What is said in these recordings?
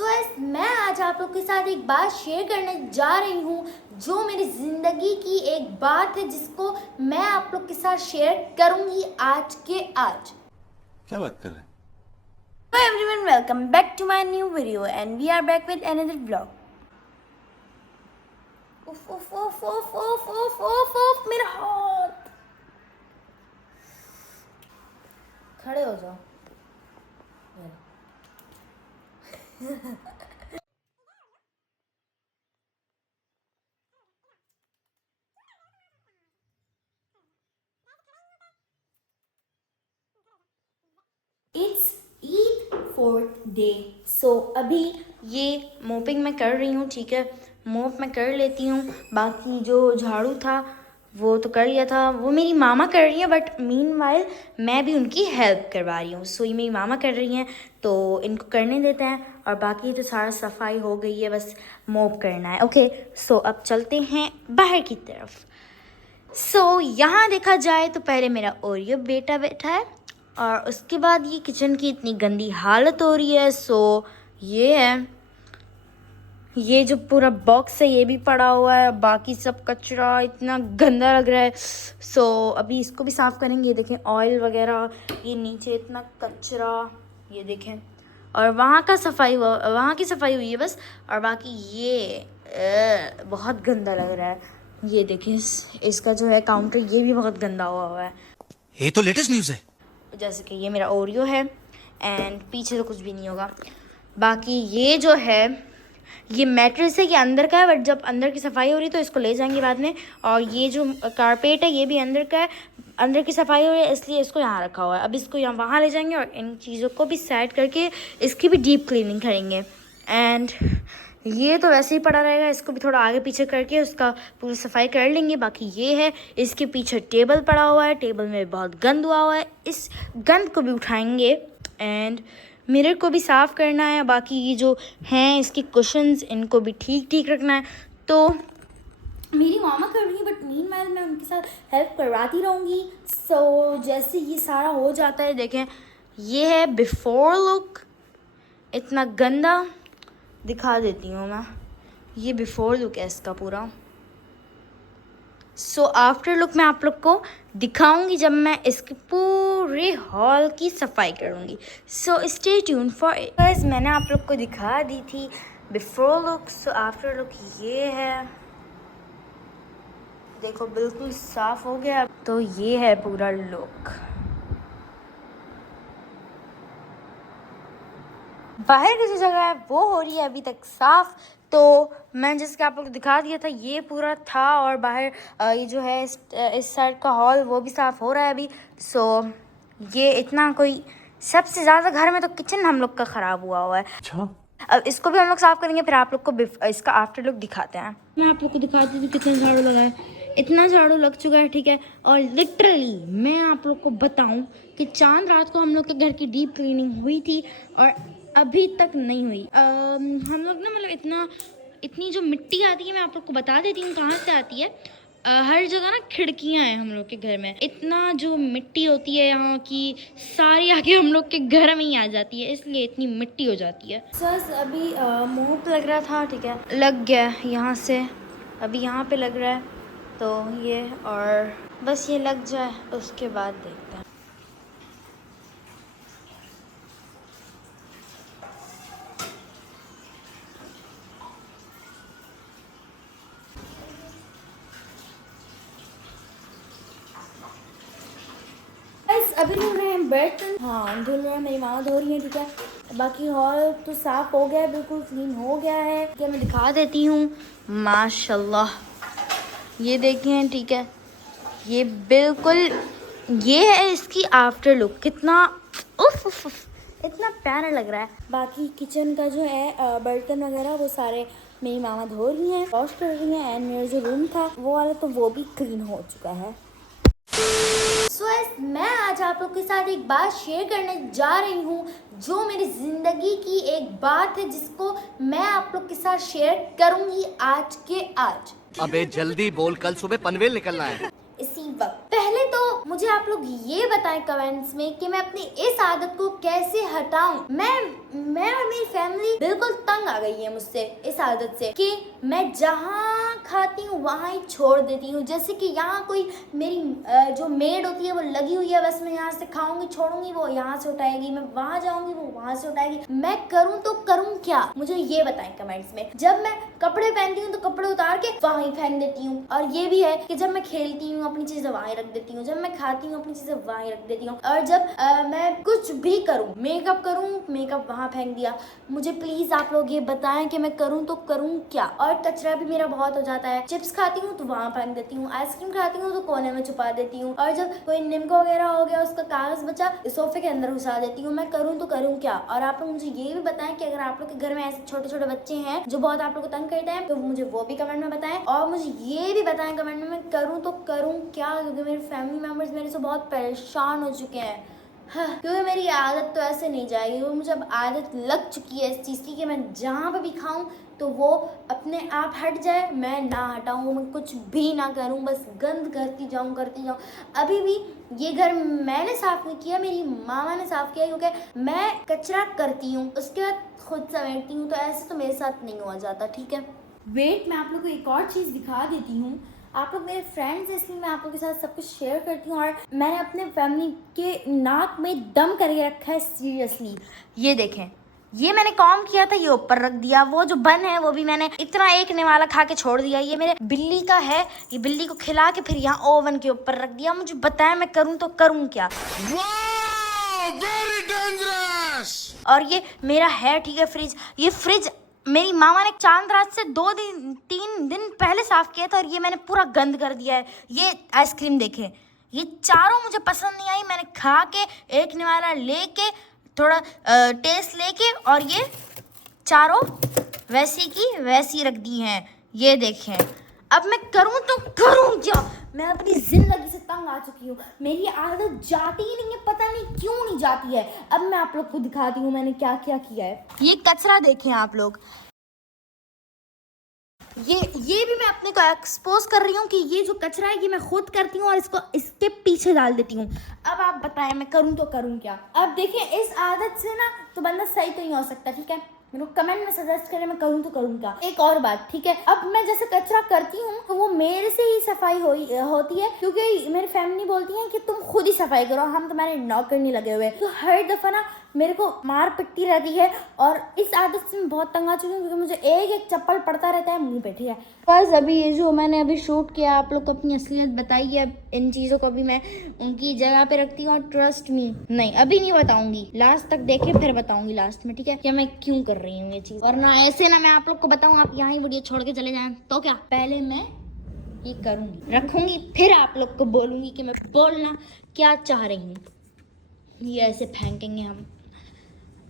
मैं आज आप लोग के साथ एक बात शेयर करने जा रही हूँ जो मेरी ज़िंदगी की एक बात है जिसको मैं आप लोग के साथ शेयर करूँगी आज के आज। क्या बात कर रहे हैं? Hello everyone, welcome back to my new video and we are back with another vlog. उफ उफ उफ उफ उफ उफ उफ उफ मेरा हाथ। खड़े हो जाओ। It's Eid 4th day. सो अभी ये मोपिंग मैं कर रही हूँ, ठीक है। मोप मैं कर लेती हूँ, बाकी जो झाड़ू था वो तो कर लिया था, वो मेरी मामा कर रही है, बट मीनवाइल मैं भी उनकी हेल्प करवा रही हूँ। सो ये मेरी मामा कर रही हैं तो इनको करने देते हैं, और बाकी तो सारा सफाई हो गई है, बस मोप करना है। ओके, सो अब चलते हैं बाहर की तरफ। सो यहाँ देखा जाए तो पहले मेरा ओरियो बेटा बैठा है, और उसके बाद ये किचन की इतनी गंदी हालत हो रही है। सो ये है, ये जो पूरा बॉक्स है ये भी पड़ा हुआ है, बाकी सब कचरा इतना गंदा लग रहा है। सो अभी इसको भी साफ़ करेंगे। ये देखें ऑयल वगैरह, ये नीचे इतना कचरा, ये देखें। और वहाँ की सफाई हुई है बस, और बाकी ये बहुत गंदा लग रहा है। ये देखें इसका जो है काउंटर, ये भी बहुत गंदा हुआ है। ये तो लेटेस्ट न्यूज़ है। जैसे कि ये मेरा ओरियो है, एंड पीछे तो कुछ भी नहीं होगा। बाकी ये जो है ये मैट्रेस है, ये अंदर का है, बट जब अंदर की सफाई हो रही तो इसको ले जाएंगे बाद में। और ये जो कारपेट है ये भी अंदर का है, अंदर की सफाई हो रही है इसलिए इसको यहाँ रखा हुआ है। अब इसको यहाँ वहाँ ले जाएंगे और इन चीज़ों को भी सेट करके इसकी भी डीप क्लीनिंग करेंगे। एंड ये तो वैसे ही पड़ा रहेगा, इसको भी थोड़ा आगे पीछे करके उसका पूरी सफाई कर लेंगे। बाकी ये है, इसके पीछे टेबल पड़ा हुआ है, टेबल में बहुत गंद हुआ है, इस गंद को भी उठाएंगे। एंड मिरर को भी साफ़ करना है। बाकी ये जो हैं इसके कुशन्स, इनको भी ठीक रखना है। तो मेरी मामा कर रही है, बट मीनवाइल मैं उनके साथ हेल्प करवाती रहूँगी। सो जैसे ये सारा हो जाता है, देखें ये है बिफोर लुक, इतना गंदा दिखा देती हूँ मैं। ये बिफोर लुक है इसका पूरा। सो आफ्टर लुक मैं आप लोग को दिखाऊंगी जब मैं इसके पूरे हॉल की सफाई करूँगी। So stay tune for it. Guys मैंने आप लोग को दिखा दी थी before look. So after look ये है, देखो बिल्कुल साफ हो गया। तो ये है पूरा लुक। बाहर की जो जगह है वो हो रही है अभी तक साफ। तो मैं जिसका आप लोग को दिखा दिया था ये पूरा था, और बाहर ये जो है इस साइड का हॉल वो भी साफ़ हो रहा है अभी। सो ये इतना कोई, सबसे ज़्यादा घर में तो किचन हम लोग का ख़राब हुआ है। अच्छा, अब इसको भी हम लोग साफ़ करेंगे, फिर आप लोग को इसका आफ्टर लुक दिखाते हैं। मैं आप लोग को दिखाती थी कितना झाड़ू लगा है, इतना झाड़ू लग चुका है, ठीक है। और लिटरली मैं आप लोग को बताऊं कि चांद रात को हम लोग के घर की डीप क्लीनिंग हुई थी और अभी तक नहीं हुई। हम लोग ना मतलब इतनी जो मिट्टी आती है, मैं आप लोग को बता देती हूँ कहाँ से आती है। हर जगह ना खिड़कियाँ हैं हम लोग के घर में, इतना जो मिट्टी होती है यहाँ की सारी आके हम लोग के घर में ही आ जाती है, इसलिए इतनी मिट्टी हो जाती है। सर अभी मुँह पे लग रहा था, ठीक है, लग गया यहाँ से, अभी यहाँ पे लग रहा है। तो ये, और बस ये लग जाए उसके बाद देखते हैं। अभी धुल रहे हैं बर्तन, हाँ धुल रहे हैं, मेरी माँ धो रही है, ठीक है। बाकी हॉल तो साफ हो गया है, बिल्कुल क्लीन हो गया है। क्या मैं दिखा देती हूँ, माशाल्लाह ये देखें, ठीक है। ये बिल्कुल, ये है इसकी आफ्टर लुक, कितना उफ, इतना प्यारा लग रहा है। बाकी किचन का जो है बर्तन वगैरह वो सारे मेरी मामा धो रही हैं, वॉश कर रही हैं। एंड मेरा जो रूम था वो वाला तो वो भी क्लीन हो चुका है। मैं आज आप लोग के साथ एक बात शेयर करने जा रही हूँ जो मेरी ज़िंदगी की एक बात है जिसको मैं आप लोग के साथ शेयर करूँगी आज के आज। अबे जल्दी बोल, कल सुबह पनवेल निकलना है। इसी वक्त पहले तो मुझे आप लोग ये बताएं कमेंट्स में कि मैं अपनी इस आदत को कैसे हटाऊं। मैं और मेरी फैमिली बिल्कुल तंग आ गई है मुझसे इस आदत से कि मैं जहाँ खाती हूँ वहाँ ही छोड़ देती हूँ। जैसे कि यहाँ कोई मेरी जो मेड होती है वो लगी हुई है, बस मैं यहाँ से खाऊंगी छोड़ूंगी, वो यहाँ से उठाएगी, मैं वहाँ जाऊंगी वो वहाँ से उठाएगी। मैं करूँ तो करूँ क्या, मुझे ये बताएं कमेंट्स में। जब मैं कपड़े पहनती हूँ तो कपड़े उतार के वहाँ ही फेंक देती हूँ। और ये भी है कि जब मैं खेलती हूँ अपनी चीजें वहाँ ही रख देती हूँ, जब मैं खाती हूँ अपनी चीजें वहाँ ही रख देती हूँ, और जब मैं कुछ भी करूँ, मेकअप करूँ, मेकअप वहाँ फेंक दिया। मुझे प्लीज आप लोग ये बताएं कि मैं करूँ तो करूँ क्या। और कचरा भी मेरा बहुत हो जाता है। चिप्स खाती हूँ तो वहाँ फेंक देती हूँ, आइसक्रीम खाती हूँ तो कोने में छुपा देती हूँ, और जब कोई निम्को वगैरह हो गया उसका कागज बचा सोफे के अंदर घुसा देती हूँ। मैं करूँ तो करूँ क्या। और आप लोग मुझे ये भी बताएं कि अगर आप लोग के घर में ऐसे छोटे छोटे बच्चे हैं जो बहुत आप लोग को तंग करते हैं तो मुझे वो भी कमेंट में बताएं। और मुझे ये भी बताएं कमेंट में मैं करूँ तो करूँ क्या, क्योंकि मेरे फैमिली मेम्बर्स मेरे से बहुत परेशान हो चुके हैं। हाँ, क्योंकि मेरी आदत तो ऐसे नहीं जाएगी। वो मुझे अब आदत लग चुकी है इस चीज़ की कि मैं जहाँ पे भी खाऊं तो वो अपने आप हट जाए, मैं ना हटाऊं, मैं कुछ भी ना करूं, बस गंद करती जाऊं करती जाऊं। अभी भी ये घर मैंने साफ नहीं किया, मेरी मामा ने साफ किया, क्योंकि मैं कचरा करती हूँ उसके बाद खुद समेटती हूँ। तो ऐसे तो मेरे साथ नहीं हुआ जाता, ठीक है। वेट, मैं आप लोग को एक और चीज़ दिखा देती हूँ। आप लोग मेरे फ्रेंड्स, इसलिए मैं आप लोगों के साथ सब कुछ शेयर करती हूँ। और मैंने अपने फैमिली के नाक में दम करके रखा है सीरियसली। ये देखें, ये मैंने कॉम किया था, ये ऊपर रख दिया। वो जो बन है वो भी मैंने इतना एक निवाला खा के छोड़ दिया। ये मेरे बिल्ली का है, ये बिल्ली को खिला के फिर यहाँ ओवन के ऊपर रख दिया। मुझे बताएं मैं करूँ तो करूँ क्या। Very dangerous. और ये मेरा है, ठीक है, फ्रिज। ये फ्रिज मेरी मामा ने चांद रात से 2-3 दिन पहले साफ किया था और ये मैंने पूरा गंद कर दिया है। ये आइसक्रीम देखें, ये चारों मुझे पसंद नहीं आई। मैंने खा के एक निवाला लेके थोड़ा टेस्ट लेके और ये चारों वैसी की वैसी रख दी हैं। ये देखें, अब मैं करूं तो करूं क्या। मैं अपनी जिंदगी से तंग आ चुकी हूँ। मेरी आदत जाती ही नहीं है, पता नहीं क्यों नहीं जाती है। अब मैं आप लोग को दिखाती हूँ मैंने क्या क्या किया है। ये कचरा देखें आप लोग, ये भी मैं अपने को एक्सपोज कर रही हूँ कि ये जो कचरा है ये मैं खुद करती हूँ और इसको इसके पीछे डाल देती हूँ। अब आप बताएं मैं करूँ तो करूँ क्या। अब देखिए, इस आदत से ना तो बंदा सही तो नहीं हो सकता, ठीक है। मेरे को कमेंट में सजेस्ट करें मैं करूँ तो करूँ क्या। एक और बात, ठीक है, अब मैं जैसे कचरा करती हूँ तो वो मेरे से ही सफाई होती है, क्योंकि मेरी फैमिली बोलती है कि तुम खुद ही सफाई करो, हम तुम्हारे नौकर नहीं लगे हुए। तो हर दफा ना मेरे को मार पिटती रहती है और इस आदत से मैं बहुत तंग आ चुकी हूँ, क्योंकि मुझे एक एक चप्पल पड़ता रहता है मुंह पे, ठीक है। बस अभी ये जो मैंने अभी शूट किया आप लोग को अपनी असलियत बताई है। इन चीज़ों को अभी मैं उनकी जगह पे रखती हूँ और ट्रस्ट मी, नहीं अभी नहीं बताऊंगी, लास्ट तक देखे फिर बताऊंगी लास्ट में, ठीक है, कि मैं क्यों कर रही हूँ ये चीज़। और ना ऐसे ना मैं आप लोग को बताऊँ आप यहाँ ही वीडियो छोड़ के चले जाएं तो क्या। पहले मैं ये करूँगी, रखूँगी, फिर आप लोग को बोलूँगी कि मैं बोलना क्या चाह रही हूँ। ये ऐसे फेंकेंगे हम,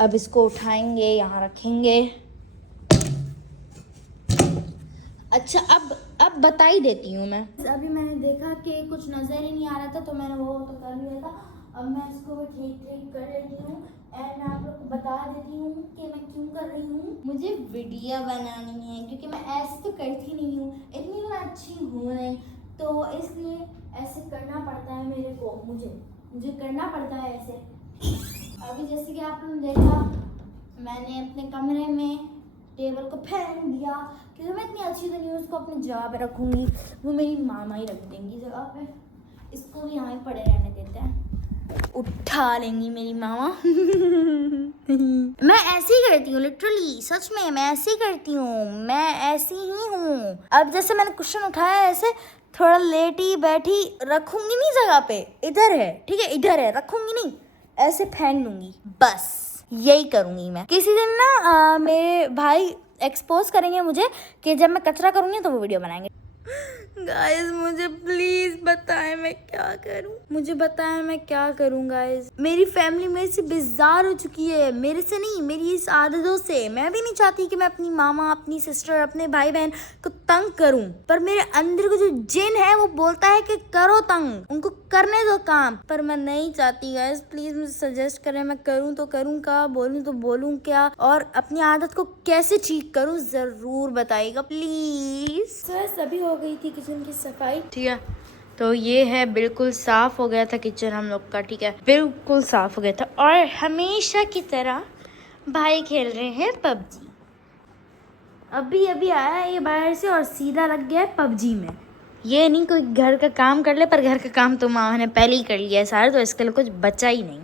अब इसको उठाएंगे, यहाँ रखेंगे। अच्छा, अब बता ही देती हूँ मैं। अभी मैंने देखा कि कुछ नज़र ही नहीं आ रहा था तो मैंने वो तो कर लिया था। अब मैं इसको भी ठीक कर लेती हूँ एंड मैं आप लोग को बता देती हूँ कि मैं क्यों कर रही हूँ। मुझे वीडियो बनानी है, क्योंकि मैं ऐसे तो करती नहीं हूँ, इतनी मैं अच्छी हूँ नहीं, तो इसलिए ऐसे करना पड़ता है मेरे को, मुझे करना पड़ता है ऐसे। अभी जैसे कि आपने देखा मैंने अपने कमरे में टेबल को फेंक दिया, क्योंकि मैं इतनी अच्छी तो नहीं हूँ, उसको अपनी जगह पे रखूँगी, वो मेरी मामा ही रख देंगी जगह पे। इसको भी यहाँ ही पड़े रहने देते हैं, उठा लेंगी मेरी मामा। मैं ऐसे ही करती हूँ, लिटरली सच में मैं ऐसे ही करती हूँ, मैं ऐसी ही हूँ। अब जैसे मैंने क्वेश्चन उठाया ऐसे थोड़ा लेटी बैठी रखूँगी नहीं जगह पे, इधर है, ठीक है, इधर है, रखूँगी नहीं, ऐसे फेंक दूंगी, बस यही करूँगी मैं। किसी दिन ना मेरे भाई एक्सपोज करेंगे मुझे कि जब मैं कचरा करूँगी तो वो वीडियो बनाएंगे। गाइस मुझे प्लीज बताएं मैं क्या करूं, मुझे बताएं मैं क्या करूं गाइस। मेरी फैमिली मेरे से बेजार हो चुकी है, मेरे से नहीं, मेरी इस आदतों से। मैं भी नहीं चाहती कि मैं अपनी मामा, अपनी सिस्टर, अपने भाई बहन को तंग करूं, पर मेरे अंदर का जो जिन है वो बोलता है कि करो तंग, उनको करने दो काम, पर मैं नहीं चाहती। गाइस प्लीज मुझे सजेस्ट करें मैं करूं तो करूं क्या, बोलूं तो बोलूं क्या, और अपनी आदत को कैसे ठीक करूं जरूर बताइएगा प्लीज। सभी हो गई थी किचन की सफाई, ठीक है, तो ये है बिल्कुल साफ हो गया था किचन हम लोग का, ठीक है, बिल्कुल साफ हो गया था। और हमेशा की तरह भाई खेल रहे हैं पबजी। अभी अभी आया है ये बाहर से और सीधा लग गया है पबजी में। ये नहीं कोई घर का काम कर ले, पर घर का काम तो माँ ने पहले ही कर लिया है सारा, तो इसके लिए कुछ बचा ही नहीं।